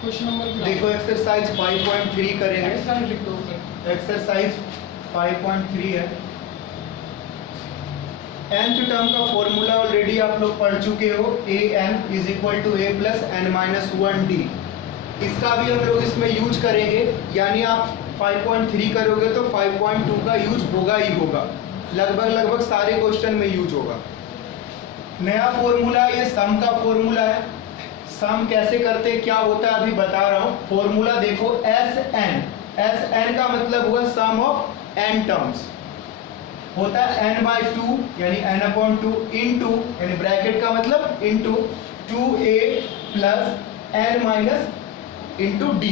Question number देखो exercise 5.3 करेंगे। Exercise 5.3 है। nth टर्म का फॉर्मूला ऑलरेडी आप लोग पढ़ चुके हो, an is equal to a plus n minus 1d। इसका भी हम लोग इसमें यूज करेंगे, यानी आप 5.3 करोगे तो 5.2 का यूज होगा ही होगा, लगभग सारे क्वेश्चन में यूज होगा। नया फॉर्मूला ये सम का फॉर्मूला है। सम कैसे करते क्या होता है अभी बता रहा हूँ। फॉर्मूला देखो Sn का मतलब हुआ सम ऑफ n टर्म्स, होता है n/2 यानी n/2 इंटू, यानी ब्रैकेट का मतलब into 2a plus n minus into D,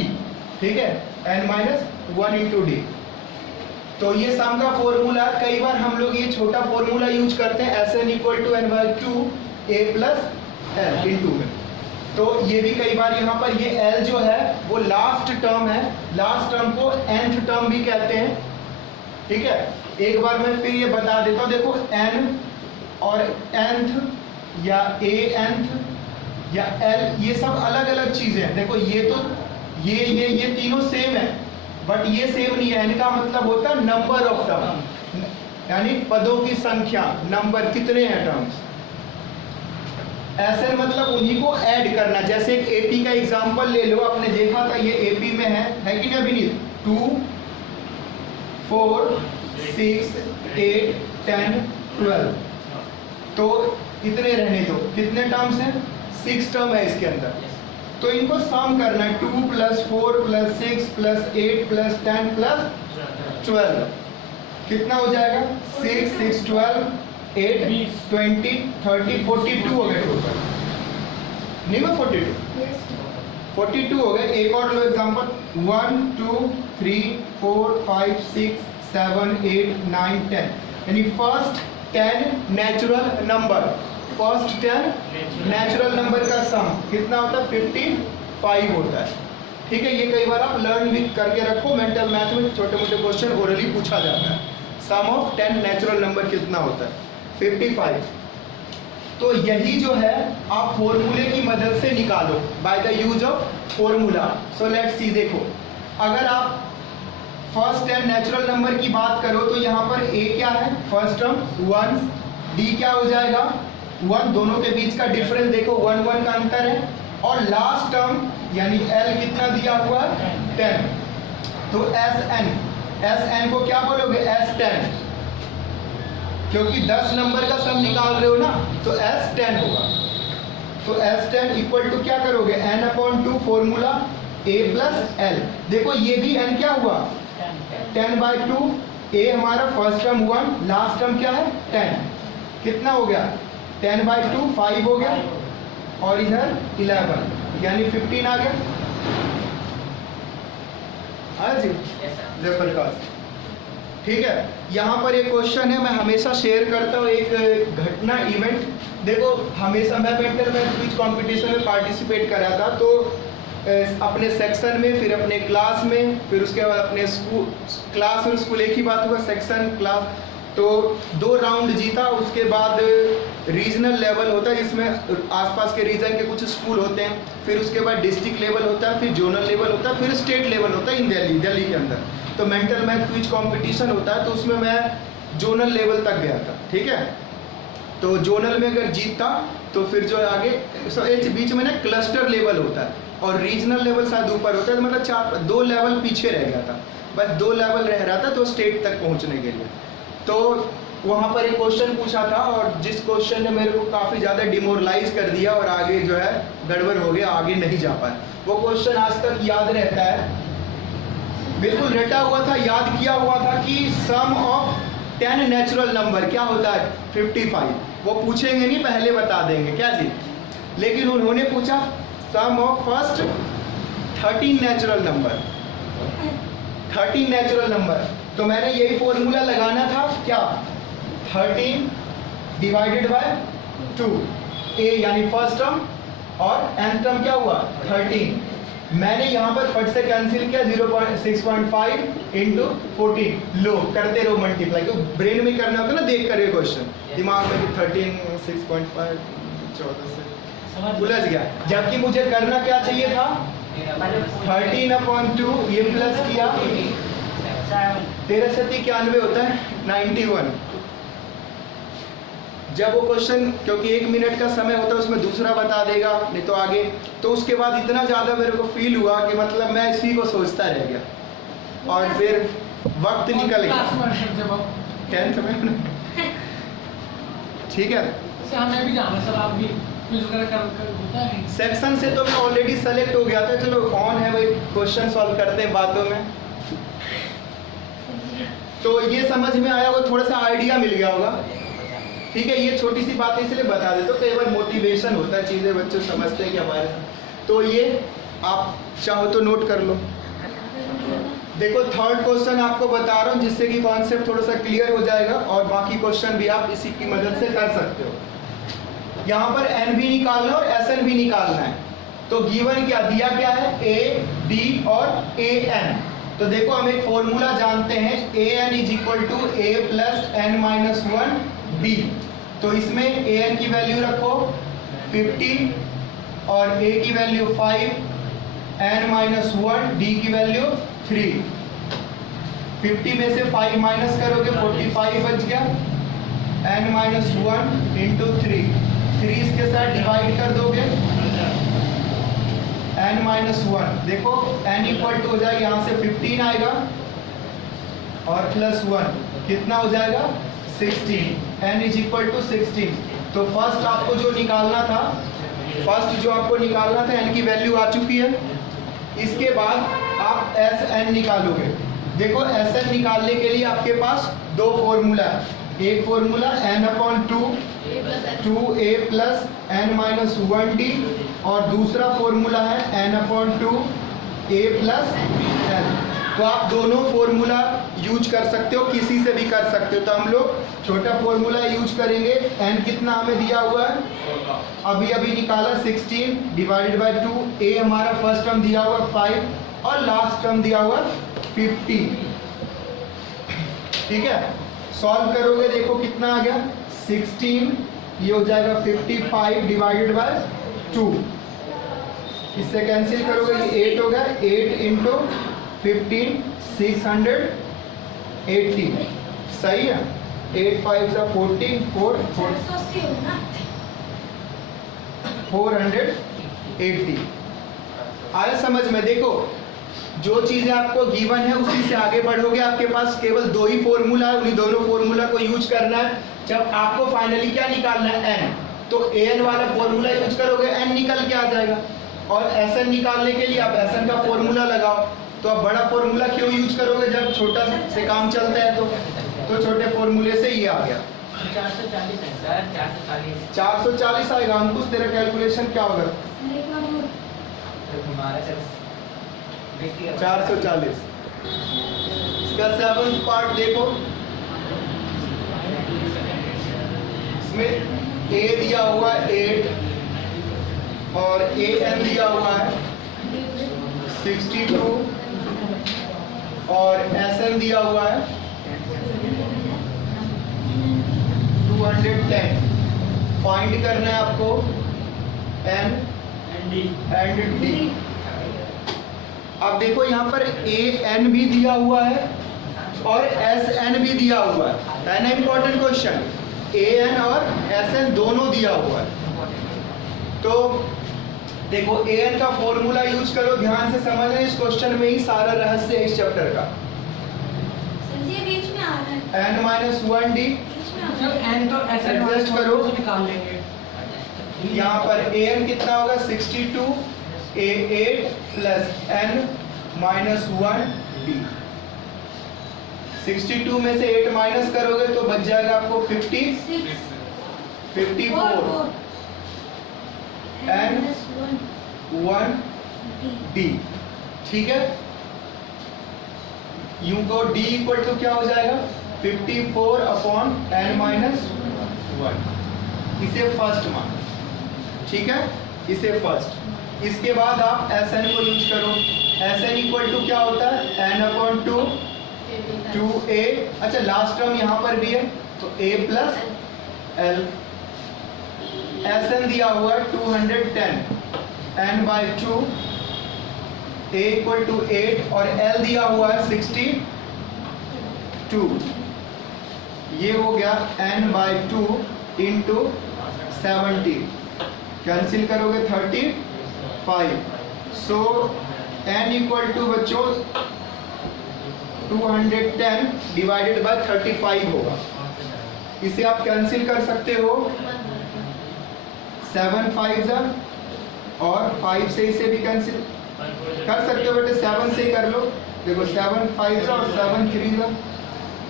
ठीक है, n माइनस 1 इंटू डी। तो ये सम का फॉर्मूला, कई बार हम लोग ये छोटा फॉर्मूला यूज करते हैं Sn equal to n/2 a plus l into में। तो ये भी कई बार यहाँ पर ये l जो है वो लास्ट टर्म है, लास्ट टर्म को nth टर्म भी कहते हैं, ठीक है। एक बार मैं फिर ये बता देता हूँ, देखो n और nth या anth या l ये सब अलग अलग चीजें हैं। देखो ये तो ये तीनों सेम है, बट ये सेम नहीं है। n का मतलब होता है नंबर ऑफ टर्म, यानी पदों की संख्या, नंबर कितने हैं टर्म्स। Sn मतलब उन्हीं को ऐड करना। जैसे एक AP का एग्जांपल ले लो, आपने देखा था ये AP में है कि नहीं अभी नहीं, 2 4 6 8 10 12, तो इतने रहने दो। कितने टर्म्स हैं? 6 टर्म है इसके अंदर, तो इनको सम करना है। 2 + 4 + 6 + 8 + 10 + 12 कितना हो जाएगा? 6 6 12 8 20 30 42 हो गए टोटल, नहीं मैं 42 हो गए। एक और लो एग्जांपल, 1 2 3 4 5 6 7 8 9 10, यानी first 10 natural number, first 10 natural number का सम कितना होता है? 55 होता है, ठीक है। ये कई बार आप लर्न भी करके रखो, मेंटल मैथ में छोटे मोटे क्वेश्चन ओरली पूछा जाता है। सम ऑफ 10 नेचुरल नंबर कितना होता है? 55। तो यही जो है आप फॉर्मूले की मदद से निकालो, by the use of formula. So let's see, देखो अगर आप फर्स्ट 10 नेचुरल नंबर की बात करो तो यहाँ पर a क्या है? फर्स्ट टर्म 1, d क्या हो जाएगा? 1, दोनों के बीच का डिफरेंस देखो 1 1 का अंतर है, और लास्ट टर्म यानी l कितना दिया हुआ है? 10। तो Sn को क्या बोलोगे? S10, क्योंकि 10 नंबर का सम निकाल रहे हो ना, तो S10 होगा। तो S10 इक्वल टू क्या करोगे? n/2 formula a plus l। देखो ये भी n क्या हुआ? 10/2। a हमारा फर्स्ट टर्म 1, लास्ट टर्म क्या है? 10। कितना हो गया? 10/2 5 हो गया, और इधर 11 यानी 15 आ गया। हाँ जी जयप्रकाश, ठीक है। यहाँ पर एक क्वेश्चन है, मैं हमेशा शेयर करता हूँ एक घटना इवेंट। देखो हमेशा मैं मेंटल मैथ क्विज कंपटीशन में पार्टिसिपेट करा था, तो अपने सेक्शन में, फिर अपने क्लास में, फिर उसके बाद अपने स्कूल, क्लास और स्कूल एक ही बात होगा, सेक्शन क्लास, तो 2 राउंड जीता। उसके बाद रीजनल लेवल होता है जिसमें आसपास के रीजन के कुछ स्कूल होते हैं, फिर उसके बाद डिस्ट्रिक्ट लेवल होता है, फिर जोनल लेवल होता है, फिर स्टेट लेवल होता है इन दिल्ली के अंदर। तो मेंटल मैथ क्विज कंपटीशन होता है, तो उसमें मैं जोनल लेवल तक गया था, ठीक है। तो जोनल में अगर जीतता तो फिर जो आगे बीच में ना क्लस्टर लेवल होता है, और रीजनल लेवल शायद ऊपर होता है, तो मतलब 2 लेवल पीछे रह गया था, बस 2 लेवल रह रहा था तो स्टेट तक पहुंचने के लिए। तो वहाँ पर एक क्वेश्चन पूछा था, और जिस क्वेश्चन ने मेरे को काफ़ी ज़्यादा डिमोरलाइज कर दिया और आगे जो है गड़बड़ हो गया, आगे नहीं जा पाए। वो क्वेश्चन आज तक याद रहता है, बिल्कुल रटा हुआ था, याद किया हुआ था कि सम ऑफ 10 नेचुरल नंबर क्या होता है? 55। वो पूछेंगे नहीं, पहले बता देंगे क्या जी। लेकिन उन्होंने पूछा sum of first 13 natural number, 13 natural number. तो मैंने यही फॉर्मूला लगाना था, क्या? 13 डिवाइडेड बाय 2, a यानी फर्स्ट टर्म, और n टर्म क्या हुआ? 13। मैंने यहाँ पर फट से कैंसिल किया, 0.6.5 इंटू 14। लो करते रहो मल्टीप्लाई, क्योंकि ब्रेन में करना होता है ना, देख कर ये क्वेश्चन दिमाग में कि 13 6.5 14 से उलझ गया, जबकि मुझे करना क्या चाहिए था? 13/2 ये प्लस किया 1391 होता है 91। जब वो क्वेश्चन, क्योंकि 1 मिनट का समय होता है उसमें दूसरा बता देगा नहीं तो आगे, तो उसके बाद इतना ज़्यादा मेरे को फील हुआ कि मतलब मैं इसी को सोचता रह गया और फिर वक्त निकल गया 10th में। ठीक है, हमें भी जाना सर, आप भी क्विज वगैरह कर होता है। सेक्शन से तो मैं ऑलरेडी सेलेक्ट हो गया था। चलो ऑन है भाई, क्वेश्चन सॉल्व करते हैं बातों में। तो ये समझ में आया होगा, थोड़ा सा आइडिया मिल गया होगा। ठीक है, ये छोटी सी बात इसलिए बता देता हूँ, कई बार मोटिवेशन होता है, चीज़ें बच्चे समझते हैं कि हमारे साथ। तो ये आप चाहो तो नोट कर लो। देखो थर्ड क्वेश्चन आपको बता रहा हूँ जिससे कि कॉन्सेप्ट थोड़ा सा क्लियर हो जाएगा और बाकी क्वेश्चन भी आप इसी की मदद से कर सकते हो। यहाँ पर एन भी निकालना है और एस एन भी निकालना है। तो गिवन क्या दिया, क्या है, ए डी और ए एन। तो देखो हम एक फॉर्मूला जानते हैं, a n is equal to a plus n minus 1 d. तो इसमें ए एन की वैल्यू रखो 50 और ए की वैल्यू 5, एन माइनस 1, डी की वैल्यू 3। 50 में से 5 माइनस करोगे 45 बच गया, एन माइनस 1 इंटू 3 इसके साथ डिवाइड कर दोगे, n माइनस 1। देखो n इक्वल टू हो जाएगा, यहाँ से 15 आएगा और प्लस 1 कितना हो जाएगा 16, n इज इक्वल टू 16। तो फर्स्ट आपको जो निकालना था, n की वैल्यू आ चुकी है। इसके बाद आप एस एन निकालोगे। देखो एस एन निकालने के लिए आपके पास दो फॉर्मूला है। एक formula n/2 2a plus n minus 1d और दूसरा फॉर्मूला है n/2 a प्लस n। तो आप दोनों फॉर्मूला यूज कर सकते हो, किसी से भी कर सकते हो। तो हम लोग छोटा फॉर्मूला यूज करेंगे। n कितना हमें दिया हुआ है, अभी निकाला 16 डिवाइडेड बाय 2। a हमारा फर्स्ट टर्म दिया हुआ 5 और लास्ट टर्म दिया हुआ 50। ठीक है, सॉल्व करोगे देखो कितना आ गया 16, ये हो जाएगा 55 डिवाइडेड बाय 2। इससे कैंसिल करोगे ये 8 हो गया, 8 इंटू 15 680। सही है, 8 5 सा 14 480 आया समझ में। देखो जो चीजें आपको गिवन है उसी से आगे बढ़ोगे। आपके पास केवल दो ही फॉर्मूला है, उन्हीं दोनों फॉर्मूला को यूज करना है। जब आपको फाइनली क्या निकालना है n, तो an वाला फॉर्मूला यूज करोगे, n निकल के आ जाएगा। और sn निकालने के लिए आप sn का फॉर्मूला लगाओ। तो आप बड़ा फॉर्मूला क्यों यूज करोगे जब छोटा से काम चलता है। तो छोटे फॉर्मूले से ये आ गया 440 आएगा। अंकुश तेरा कैलकुलेशन क्या होगा 440। इसका 7th पार्ट देखो, इसमें a दिया हुआ है 8 और a n दिया हुआ है 62 और s n दिया हुआ है 210। फाइंड करना है आपको n एंड d। अब देखो यहाँ पर ए एन भी दिया हुआ है और एस एन भी दिया हुआ है ना। इंपॉर्टेंट क्वेश्चन, ए एन और एस एन दोनों दिया हुआ है। तो देखो ए एन का फॉर्मूला यूज करो, ध्यान से समझना, इस क्वेश्चन में ही सारा रहस्य है इस चैप्टर का। n माइनस 1d एडजस्ट करो, निकाल लेंगे। यहाँ पर ए एन कितना होगा 62 a 8 plus n minus 1d। 62 में से 8 माइनस करोगे तो बच जाएगा आपको 54 n 1d। ठीक है, यूं को d इक्वल टू क्या हो जाएगा 54/n माइनस 1। इसे फर्स्ट मान, ठीक है, इसे फर्स्ट। इसके बाद आप Sn को यूज करो। Sn इक्वल टू क्या होता है n/2 2a। अच्छा लास्ट टर्म यहाँ पर भी है तो a प्लस l। Sn दिया हुआ है 210 n/2 a इक्वल टू 8 और l दिया हुआ है 62। ये हो गया n/2 इंटू 70, कैंसिल करोगे 35। सो n इक्वल टू बच्चों 210 डिवाइडेड बाय 35 होगा। इसे आप कैंसिल कर सकते हो, 7 5 और 5 से इसे भी कैंसिल कर सकते हो बेटे, 7 से ही कर लो। देखो 7 5 और 7 3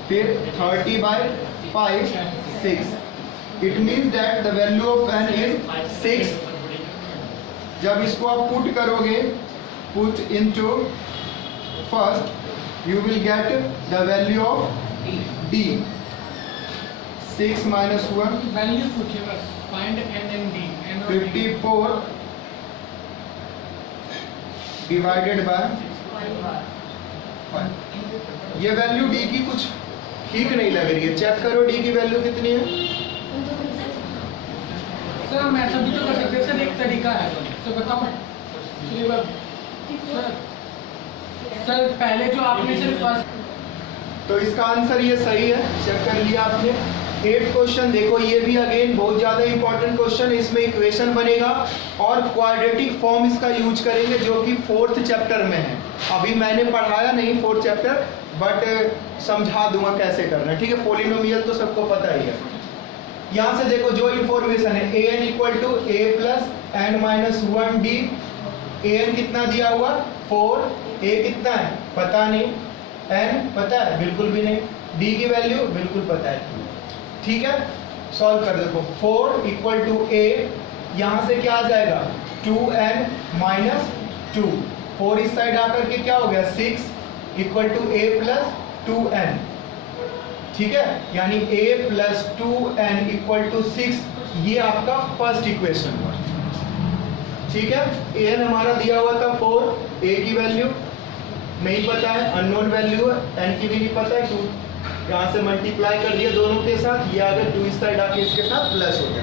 फिर 30/5 6। It means that the value of n is 6। जब इसको आप पुट करोगे, put into first, you will get the value of d 6 minus 1 value पूछिए बस, find n and d, n और d। 54 divided by 5। ये वैल्यू d की कुछ ठीक नहीं लग रही है, चेक करो d की वैल्यू कितनी है। सर हम ऐसा भी तो कर सकते हैं सर, एक तरीका है तो बताओ सर। पहले जो आपने सिर्फ फर्स्ट, तो इसका आंसर ये सही है, चेक कर लिया आपने। 8 क्वेश्चन देखो, ये भी अगेन बहुत ज़्यादा इंपॉर्टेंट क्वेश्चन है। इसमें इक्वेशन बनेगा और क्वाड्रेटिक फॉर्म इसका यूज करेंगे, जो कि 4th चैप्टर में है। अभी मैंने पढ़ाया नहीं 4th चैप्टर, बट समझा दूंगा कैसे करना है, ठीक है। पोलिनोमियल तो सबको पता ही है। यहाँ से देखो जो इंफॉर्मेशन है, a n equal to a plus n-1d। a n कितना दिया हुआ 4, a कितना है पता नहीं, n पता है बिल्कुल भी नहीं, d की वैल्यू बिल्कुल पता है, ठीक है। सॉल्व कर देखो, 4 इक्वल टू a, यहाँ से क्या आ जाएगा 2n माइनस 2। 4 इस साइड आकर के क्या हो गया 6 equal to a plus 2n, ठीक है। यानी a plus 2n equal to 6, ये आपका फर्स्ट इक्वेशन हुआ, ठीक है। an हमारा दिया हुआ था 4, a की वैल्यू नहीं पता है, अननोन वैल्यू है, n की भी नहीं पता है, 2 यहाँ से मल्टीप्लाई कर दिया दोनों के साथ, ये अगर 2 इस साइड आके इसके साथ प्लस हो गया,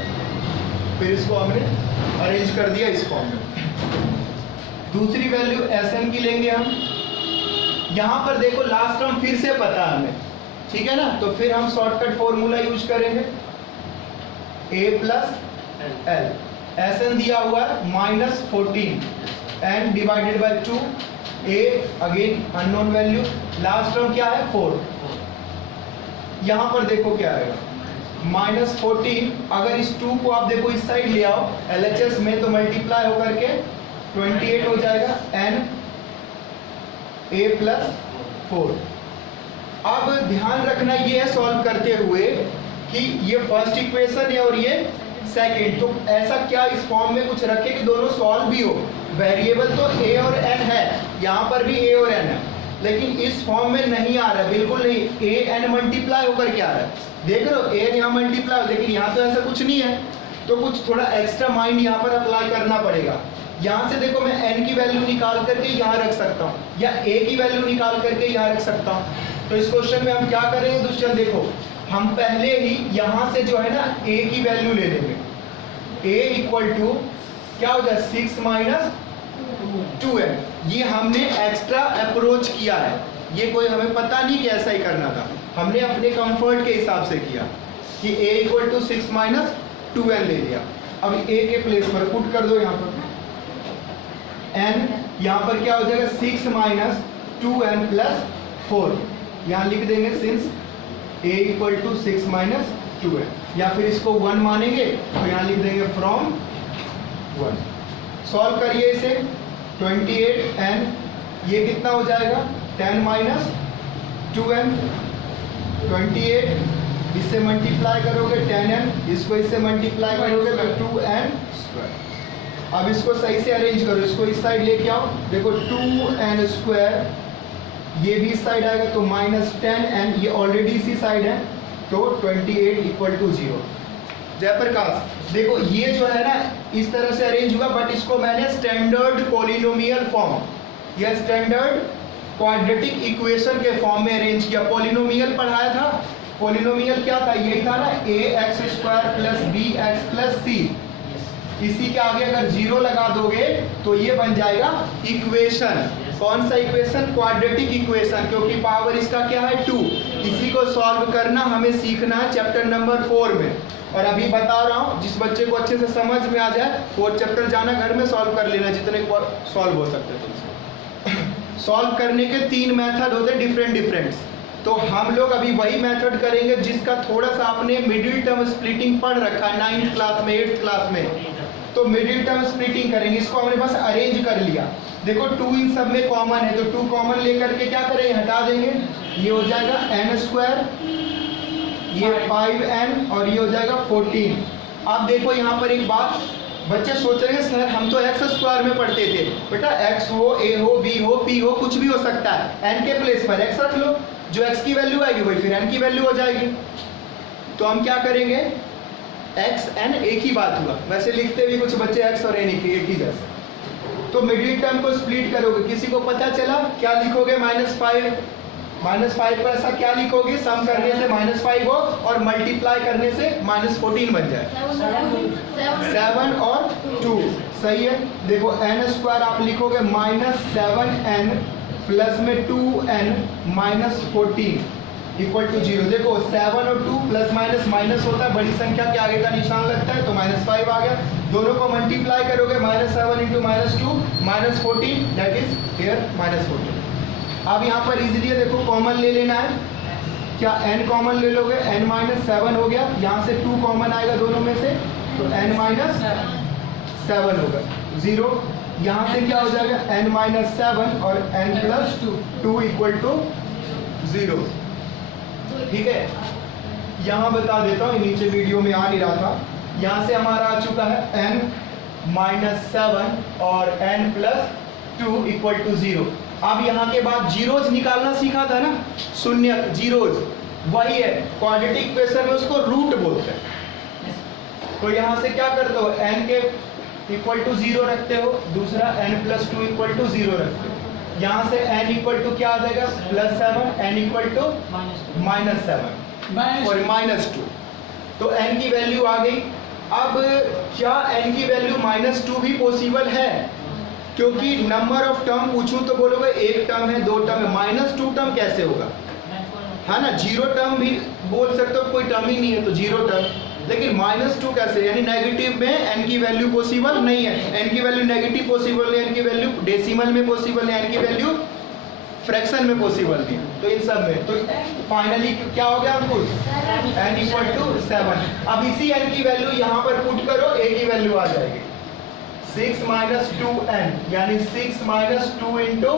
फिर इसको हमने अरेंज कर दिया इस फॉर्म में। दूसरी वैल्यू Sn की लेंगे हम। यहाँ पर देखो लास्ट टर्म फिर से पता है हमें, ठीक है ना, तो फिर हम शॉर्टकट फॉर्मूला यूज करेंगे, a प्लस l। Sn दिया हुआ है -14 n divided by 2, a again unknown value, last term क्या है 4। यहाँ पर देखो क्या आएगा -14, अगर इस 2 को आप देखो इस साइड ले आओ LHS में, तो मल्टीप्लाई होकर के 28 हो जाएगा n a प्लस 4। अब ध्यान रखना ये है सॉल्व करते हुए कि ये फर्स्ट इक्वेशन है और ये सेकंड, तो ऐसा क्या इस फॉर्म में कुछ रखे कि दोनों सॉल्व भी हो। वेरिएबल तो a और n है, यहाँ पर भी a और n है, लेकिन इस फॉर्म में नहीं आ रहा है, बिल्कुल नहीं। a n मल्टीप्लाई होकर क्या आ रहा है, देख रहे हो, a n यहाँ मल्टीप्लाई, लेकिन यहाँ तो ऐसा कुछ नहीं है, तो कुछ थोड़ा एक्स्ट्रा माइंड यहाँ पर अप्लाई करना पड़ेगा। यहाँ से देखो मैं n की वैल्यू निकाल करके यहाँ रख सकता हूँ, या a की वैल्यू निकाल करके यहाँ रख सकता हूँ। तो इस क्वेश्चन में हम क्या करेंगे दुष्यंत, देखो हम पहले ही यहाँ से जो है ना a की वैल्यू ले लेंगे। a इक्वल टू क्या हो जाए 6 माइनस 2n। ये हमने एक्स्ट्रा अप्रोच किया है, ये कोई हमें पता नहीं कि ऐसा ही करना था, हमने अपने कंफर्ट के हिसाब से किया कि a equal to 6 minus 2n ले लिया। अब a के प्लेस पर पुट कर दो, यहाँ पर n, यहाँ पर क्या हो जाएगा 6 माइनस 2n प्लस 4, यहाँ लिख देंगे since a equal to 6 minus 2n, या फिर इसको 1 मानेंगे तो यहाँ लिख देंगे फ्रॉम 1। सॉल्व करिए इसे, 28n, ये कितना हो जाएगा 10 माइनस 2n, 28 इससे मल्टीप्लाई करोगे 10n, इसको इससे मल्टीप्लाई करोगे तो 2n स्क्वायर। अब इसको सही से अरेंज करो, इसको इस साइड लेके आओ, देखो 2n स्क्वायर, ये भी इस साइड आएगा तो -10n, ये ऑलरेडी इसी साइड है, तो 28 इक्वल टू 0। जयप्रकाश देखो ये जो है ना इस तरह से अरेंज हुआ, बट इसको मैंने स्टैंडर्ड पॉलिनोमियल फॉर्म या स्टैंडर्ड क्वाड्रेटिक इक्वेशन के फॉर्म में अरेंज किया। पॉलिनोमियल पढ़ाया था, पॉलिनोमियल क्या था, यही था ना ax² + bx + c। इसी के आगे अगर 0 लगा दोगे तो ये बन जाएगा इक्वेशन। कौन सा इक्वेशन? क्वाड्रेटिक इक्वेशन, क्योंकि पावर इसका क्या है 2। इसी को सॉल्व करना हमें सीखना है चैप्टर नंबर 4 में। और अभी बता रहा हूँ, जिस बच्चे को अच्छे से समझ में आ जाए 4th चैप्टर जाना, घर में सॉल्व कर लेना जितने सॉल्व हो सकते तुमसे। सॉल्व करने के 3 मेथड होते हैं डिफरेंट। तो हम लोग अभी वही मेथड करेंगे जिसका थोड़ा सा आपने मिडिल टर्म स्प्लिटिंग पढ़ रखा है 9th क्लास में, 8th क्लास में। तो मिडिल टर्म स्प्लिटिंग करेंगे, इसको हमने बस अरेंज कर लिया। देखो 2 इन सब में कॉमन है, तो 2 कॉमन लेकर के क्या करेंगे? हटा देंगे। ये हो जाएगा n², ये 5n और ये हो जाएगा 14। अब देखो यहाँ पर एक बात, बच्चे सोच रहे हैं सर हम तो x² में पढ़ते थे। बेटा x हो, a हो, b हो, p हो, कुछ भी हो सकता है। n के प्लेस पर x रख लो, जो x की वैल्यू आएगी वही फिर n की वैल्यू हो जाएगी। तो हम क्या करेंगे? x n एक ही बात हुआ, वैसे लिखते भी कुछ बच्चे x और n एक ही जैसे। तो मिडिल टर्म को स्प्लिट करोगे, किसी को पता चला क्या लिखोगे? -5 को ऐसा क्या लिखोगे? सम करने से -5 हो और मल्टीप्लाई करने से -14 बन जाए। 7 और 2 सही है। देखो n² आप लिखोगे -7n प्लस में 2n -14 इक्वल टू 0। देखो 7 और 2 प्लस माइनस माइनस होता है, बड़ी संख्या के आगे का निशान लगता है, तो -5 आ गया। दोनों को मल्टीप्लाई करोगे -7 इंटू -2 -14, दैट इज हियर -14। अब यहाँ पर इजीली देखो कॉमन ले लेना है। क्या n कॉमन ले लोगे? n-7 हो गया, यहाँ से 2 कॉमन आएगा दोनों में से, तो n-7 होगा 0। यहाँ से क्या हो जाएगा? n-7 और n+2 इक्वल टू 0। ठीक है, यहाँ बता देता हूँ, नीचे वीडियो में आ नहीं रहा था। यहाँ से हमारा आ चुका है n-7 और n+2 इक्वल टू 0। अब यहाँ के बाद जीरोज निकालना सीखा था ना, शून्य जीरोज, वही है क्वाड्रेटिक इक्वेशन में, उसको रूट बोलते हैं। तो यहाँ से क्या करते हो? n के इक्वल टू 0 रखते हो, दूसरा n+2 इक्वल टू 0 रखते हो। यहाँ से n इक्वल टू क्या आ जाएगा? +7, n इक्वल टू -7 और -2। तो n की वैल्यू आ गई। अब क्या n की वैल्यू -2 भी पॉसिबल है? क्योंकि नंबर ऑफ टर्म पूछूं तो बोलोगे एक टर्म है, 2 टर्म है, -2 टर्म कैसे होगा? है ना, 0 टर्म भी बोल सकते हो, कोई टर्म ही नहीं है तो 0 टर्म। लेकिन -2 कैसे? यानी नेगेटिव में n की वैल्यू पॉसिबल नहीं है। n की वैल्यू नेगेटिव पॉसिबल है, n की वैल्यू डेसिमल में पॉसिबल है, n की वैल्यू फ्रैक्शन में पॉसिबल थी। तो इन सब में तो फाइनली क्या हो गया अंकुश? n equal to 7। अब इसी n की वैल्यू यहाँ पर पुट करो, a की वैल्यू आ जाएगी 6 - 2n, यानी 6 - 2 इंटू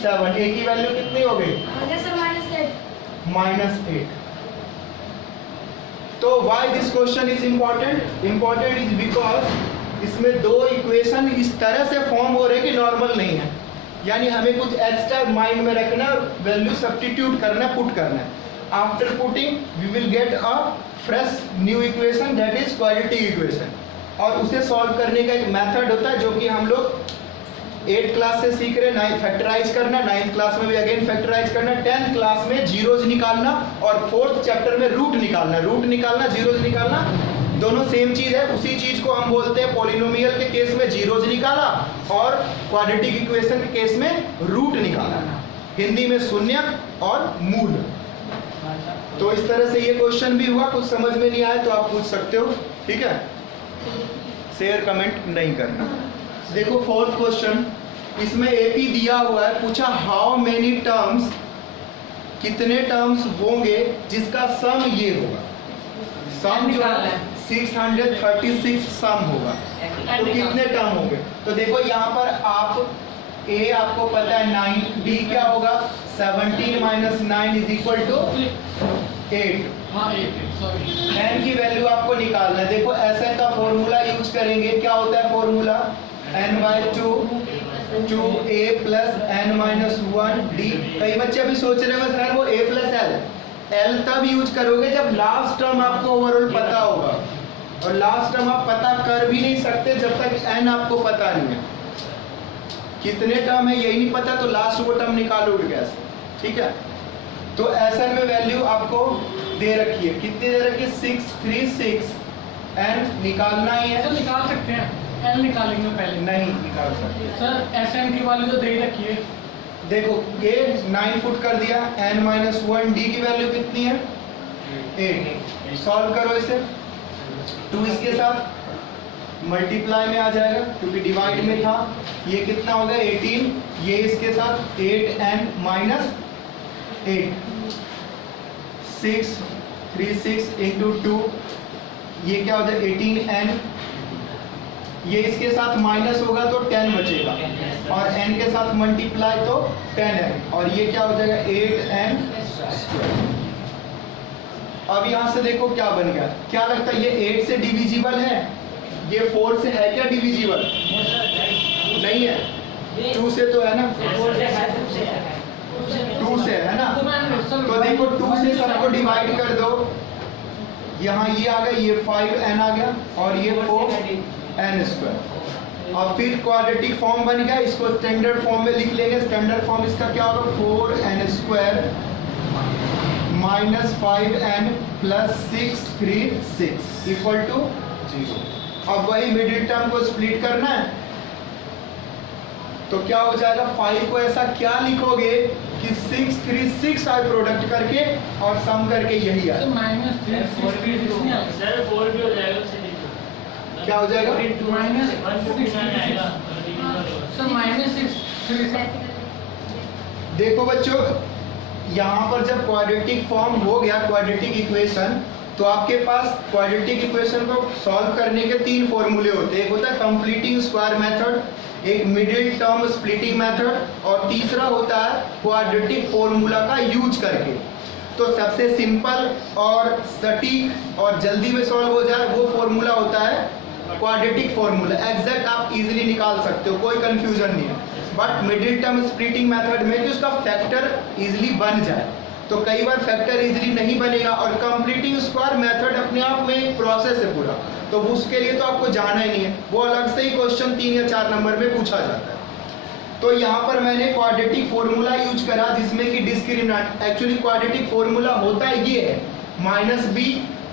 7। a की वैल्यू कितनी हो गई? -8। तो why this question is important? Important is because इसमें 2 इक्वेशन इस तरह से फॉर्म हो रहे कि नॉर्मल नहीं है। यानी हमें कुछ एक्स्ट्रा माइंड में रखना, वैल्यू सब्स्टिट्यूट करना, पुट करना है। After putting we will get a fresh new equation, that is quadratic equation. और उसे सॉल्व करने का एक मेथड होता है जो कि हम लोग 8th क्लास से सीख रहे हैं। 9th फैक्टराइज करना, 9th क्लास में भी अगेन फैक्टराइज करना, 10th क्लास में जीरोज निकालना और 4th चैप्टर में रूट निकालना। रूट निकालना, जीरोज निकालना, दोनों सेम चीज है। उसी चीज को हम बोलते हैं पॉलिनोमियल के केस में जीरोज निकाला और क्वाड्रेटिक इक्वेशन के केस में रूट निकाला। हिंदी में शून्य और मूल। तो इस तरह से ये क्वेश्चन भी हुआ। कुछ समझ में नहीं आया तो आप पूछ सकते हो, ठीक है। शेयर कमेंट नहीं करना। देखो 4th क्वेश्चन, इसमें एपी दिया हुआ है, पूछा हाउ मेनी टर्म्स, कितने टर्म्स होंगे जिसका सम ये होगा। सम जो है 636 सम होगा। तो कितने टर्म होंगे? तो देखो यहाँ पर आप a आपको पता है 9, b क्या होगा? 17 - 9 इज इक्वल टू 8। n की वैल्यू आपको निकालना है। देखो ऐसे का फॉर्मूला यूज करेंगे। क्या होता है formula? n/2 2a plus n-1d। कई बच्चे अभी सोच रहे हैं सर वो a + l, l तब यूज करोगे जब लास्ट टर्म आपको ओवरऑल पता होगा, और लास्ट टर्म आप पता कर भी नहीं सकते जब तक n आपको पता नहीं है। कितने टर्म है यही नहीं पता तो लास्ट वो टर्म निकालोगे कैसे? ठीक है। तो SN में वैल्यू आपको दे रखी है, कितनी दे रखी है? 636 n निकालना ही है। तो निकाल सकते हैं एल निकालेंगे पहले। नहीं निकाल सकते। सर एस एन की वैल्यू तो दे ही रखी है। देखो ये 9 फुट कर दिया, n-1 डी की वैल्यू कितनी है 8। सॉल्व करो इसे, 2 इसके साथ मल्टीप्लाई में आ जाएगा क्योंकि डिवाइड में था। ये कितना होगा 18, ये इसके साथ 8n-8, 6 3 6 इंटू 2, ये क्या हो जाए 18n, ये इसके साथ माइनस होगा तो 10 बचेगा और n के साथ मल्टीप्लाई तो 10n, और ये क्या हो जाएगा 8n स्क्वायर। अब यहाँ से देखो क्या बन गया, क्या लगता है ये 8 से डिविजिबल है, ये 4 से है क्या डिविजिबल? नहीं है, 2 से तो है ना, 2 से है ना। तो देखो 2 से सबको डिवाइड कर दो, यहाँ ये आ गया, ये 5n आ गया और ये 4n स्क्वायर। और फिर क्वाड्रेटिक फॉर्म बन गया, इसको स्टैंडर्ड फॉर्म में लिख लेंगे। स्टैंडर्ड फॉर्म इसका क्या होगा 4n square minus 5n plus 6 3 6 equal to 0। अब वही मिडिल टर्म को स्प्लिट करना है, तो क्या हो जाएगा 5 को ऐसा क्या लिखोगे कि 6 3 6 आए प्रोडक्ट करके और सम करके यही आए। सर फोर भी हो जाएगा, क्या हो जाएगा -6 देखो बच्चों, यहाँ पर जब क्वाड्रेटिक फॉर्म हो गया क्वाड्रेटिक इक्वेशन, तो आपके पास क्वाड्रेटिक इक्वेशन को सॉल्व करने के 3 फॉर्मूले होते हैं। एक होता है कंप्लीटिंग स्क्वायर मेथड, एक मिडिल टर्म स्प्लिटिंग मेथड और तीसरा होता है क्वाड्रेटिक फॉर्मूला का यूज करके। तो सबसे सिंपल और सटीक और जल्दी में सॉल्व हो जाए वो फॉर्मूला होता है क्वाड्रेटिक फॉर्मूला। एग्जैक्ट आप इजीली निकाल सकते हो, कोई कंफ्यूजन नहीं है। But middle term splitting method में कि उसका फैक्टर इजीली बन जाए, तो कई बार फैक्टर इजीली नहीं बनेगा। और कंप्लीटिंग स्क्वायर मेथड अपने आप में एक प्रोसेस है पूरा, तो उसके लिए तो आपको जाना ही नहीं है, वो अलग से ही क्वेश्चन 3 या 4 नंबर में पूछा जाता है। तो यहाँ पर मैंने क्वाड्रेटिक फॉर्मूला यूज करा जिसमें कि डिस्क्रिमिनेंट, एक्चुअली क्वाड्रेटिक फॉर्मूला होता है ये है -b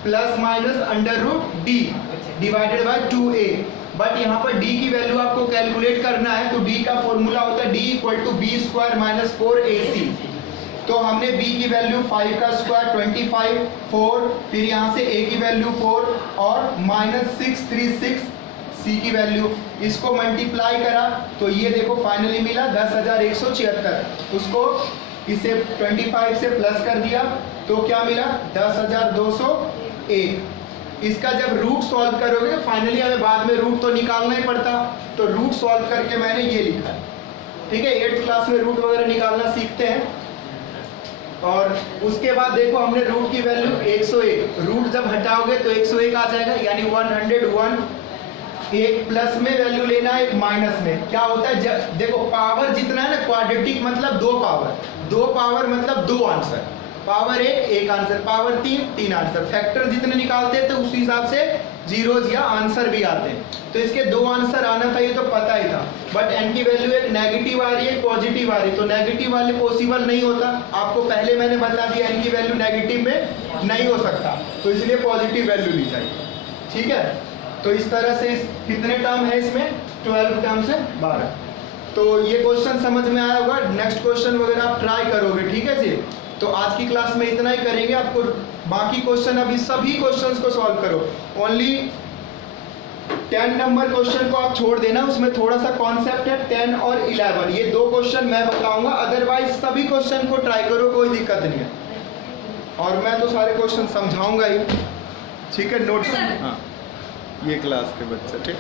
plus minus √d divided by 2a। But यहाँ पर d की वैल्यू आपको कैलकुलेट करना है, तो d का फॉर्मूला होता है d = b² - 4ac। तो हमने b की वैल्यू 5 का स्क्वायर 25 4, फिर यहाँ से a की वैल्यू 4 और -6 3 6 c की वैल्यू, इसको मल्टीप्लाई करा तो ये देखो फाइनली मिला 10,176। उसको इसे 25 से प्लस कर दिया तो क्या मिला 10,201। इसका जब रूट सॉल्व करोगे फाइनली हमें बाद में रूट तो निकालना ही पड़ता, तो रूट सॉल्व करके मैंने ये लिखा। ठीक है, 8th क्लास में रूट वगैरह निकालना सीखते हैं। और उसके बाद देखो हमने रूट की वैल्यू 101, रूट जब हटाओगे तो 101 आ जाएगा, यानी 101। एक प्लस में वैल्यू लेना है, एक माइनस में। क्या होता है देखो पावर जितना है ना, क्वाड्रेटिक मतलब 2 पावर, 2 पावर मतलब 2 answer, power 1 answer, power 3 answer. Factor जितने निकालते हैं तो उस हिसाब से जीरोज या आंसर भी आते हैं। तो इसके 2 आंसर आना था, ये तो पता ही था। बट n की वैल्यू एक नेगेटिव आ रही है, पॉजिटिव आ रही है, तो नेगेटिव वाले पॉसिबल नहीं होता। आपको पहले मैंने बता दिया n की वैल्यू नेगेटिव में नहीं हो सकता, तो इसलिए पॉजिटिव वैल्यू ली जाएगी। ठीक है, तो इस तरह से कितने टर्म है इसमें 12 टर्म से 12। तो ये क्वेश्चन समझ में आया होगा। नेक्स्ट क्वेश्चन वगैरह आप ट्राई करोगे। ठीक है जी, तो आज की क्लास में इतना ही करेंगे। आपको बाकी क्वेश्चन, अभी सभी क्वेश्चंस को सॉल्व करो। ओनली 10 नंबर क्वेश्चन को आप छोड़ देना, उसमें थोड़ा सा कॉन्सेप्ट है 10 और 11, ये 2 क्वेश्चन मैं बताऊंगा। अदरवाइज सभी क्वेश्चन को ट्राई करो, कोई दिक्कत नहीं है। और मैं तो सारे क्वेश्चन समझाऊंगा ही। ठीक है, नोट्स। हाँ, ये क्लास के बच्चे। ठीक।